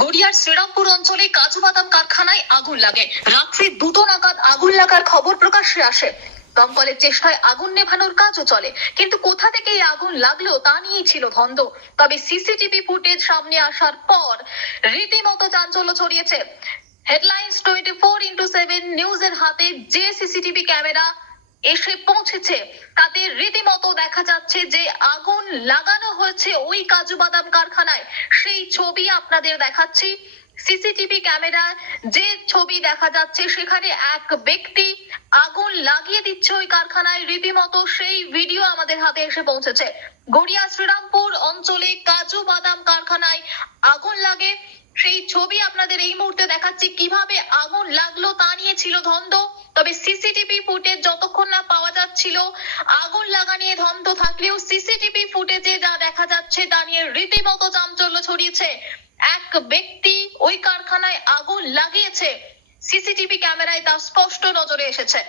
গড়িয়ার শ্রীরামপুর অঞ্চলে কাজু বাদাম কারখানায় আগুন লাগে। রাত্রি দুটো নাগাদ আগুন লাগার খবর প্রকাশ্যে আসে। দমকলের চেষ্টায় আগুন নেভানোর কাজও চলে। কিন্তু কোথা থেকে এই আগুন লাগল তা নিয়েই ছিল ধন্দ তবে সিসিটিভি ফুটেজ সামনে আসার পর রীতিমতো চাঞ্চল্য ছড়িয়েছে। Headlines twenty four into seven নিউজের হাতে যে সিসিটিভি ক্যামেরা এসে পৌঁছেছে। তাতে রীতিমতো দেখা যাচ্ছে যে আগুন লাগানো হয়েছে ওই কাজু বাদাম কারখানায়। সেই ছবি আপনাদের দেখাচ্ছি। সিসিটিভি ক্যামেরা যে ছবি দেখা যাচ্ছে, সেখানে এক ব্যক্তি আগুন লাগিয়ে দিচ্ছে ওই কারখানায়। রীতিমতো সেই ভিডিও আমাদের হাতে এসে পৌঁছেছে। গড়িয়া শ্রীরামপুর অঞ্চলে কাজু বাদাম কারখানায় আগুন লাগে। সেই ছবি আপনাদের এই মুহূর্তে দেখাচ্ছি। কীভাবে আগুন লাগল তা নিয়ে ছিল ধন্দ তবে সিসিটিভি ফুটেজ যতক্ষণ না পাওয়া যাচ্ছিল, আগুন লাগা নিয়ে ধন্দ থাকলেও সিসিটিভি ফুটেজে যা দেখা যাচ্ছে তা নিয়ে রীতিমতো চাঞ্চল্য ছড়িয়েছে। এক ব্যক্তি ওই কারখানায় আগুন লাগিয়েছে। সিসিটিভি ক্যামেরায় তা স্পষ্ট নজরে এসেছে।